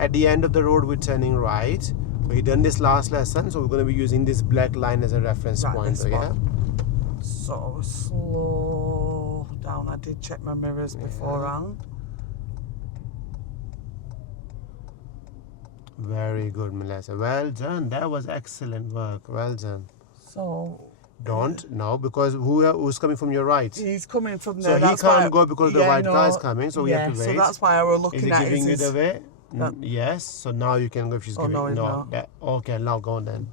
at the end of the road we're turning right. We done this last lesson, so we're going to be using this black line as a reference point. So, yeah. So slow down. I did check my mirrors beforehand. Very good, Melissa. Well done. That was excellent work. Well done. So No, because who's coming from your right? he's coming from So there. he can't go because the white car is coming. So we have to wait. So that's why I was looking is he at giving you his, the way? Yes. So now you can go if she's giving. No. Okay, now go on then.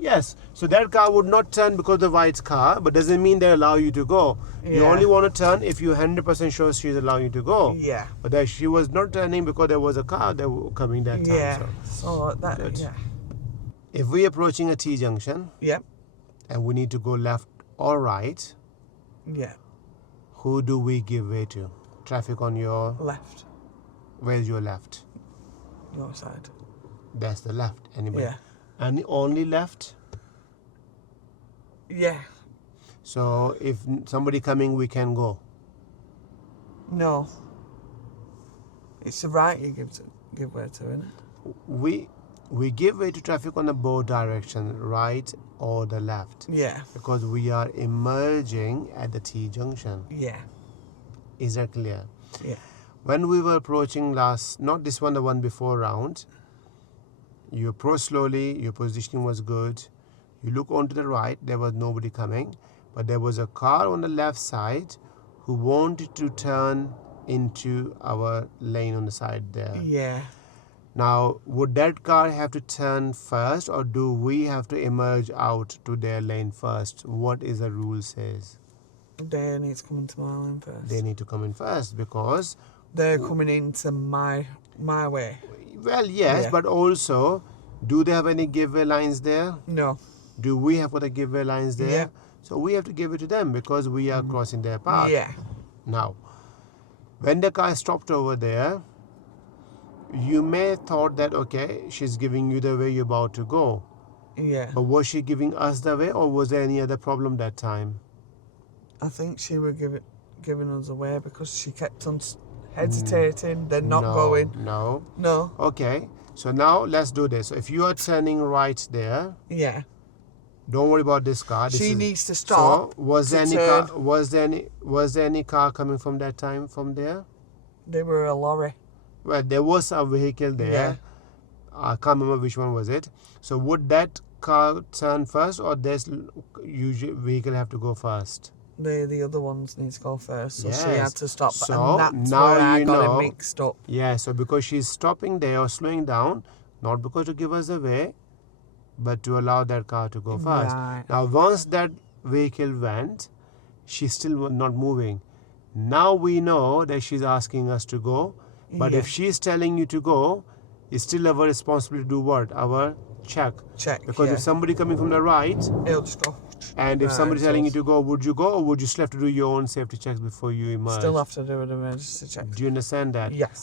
Yes. So that car would not turn because the white car, but doesn't mean they allow you to go. You only want to turn if you're 100% sure she's allowing you to go. Yeah. But that she was not turning because there was a car that was coming that time. Yeah. So that. Good. Yeah. If we're approaching a T-junction. Yep. And we need to go left or right. Yeah. Who do we give way to? Traffic on your left. Where's your left? Your side. That's the left. Anybody? Yeah. And only left? Yeah. So if somebody coming, we can go. No. It's the right you give way to, isn't it? We give way to traffic on the both directions, right or the left. Yeah. Because we are emerging at the T-junction. Yeah. Is that clear? Yeah. When we were approaching not this one, the one before round, you approach slowly, your positioning was good. You look onto the right, there was nobody coming, but there was a car on the left side who wanted to turn into our lane on the side there. Yeah. Now, would that car have to turn first, or do we have to emerge out to their lane first? What is the rule says? They need to come into my lane first. They need to come in first because they're coming into my way. Well, yes, but also, do they have any giveaway lines there? No. Do we have the giveaway lines there? Yeah. So we have to give it to them because we are crossing their path. Yeah. Now, when the car stopped over there, you may thought that, okay, she's giving you the way you're about to go. Yeah. But was she giving us the way, or was there any other problem that time? I think she was giving us away because she kept on hesitating, then not going. No. Okay, so now let's do this. So if you are turning right there, don't worry about this car. She needs to stop. So was there any car? Was there any car coming from that time from there? There were a lorry. Well, there was a vehicle there. Yeah. I can't remember which one was it. So would that car turn first, or this usual vehicle have to go first? The other ones need to go first, so she Yes. had to stop. So and that's now where I you got know. it mixed up. Yeah, so because she's stopping there or slowing down, not because to give us the way, but to allow that car to go first. Right. Now, once that vehicle went, she's still not moving. Now we know that she's asking us to go, but if she's telling you to go, it's still our responsibility to do what? Our check. Because if somebody coming from the right, it'll just go. and if somebody's telling you to go, would you go, or would you still have to do your own safety checks before you emerge? Still have to do an emergency check. Do you understand that? Yes.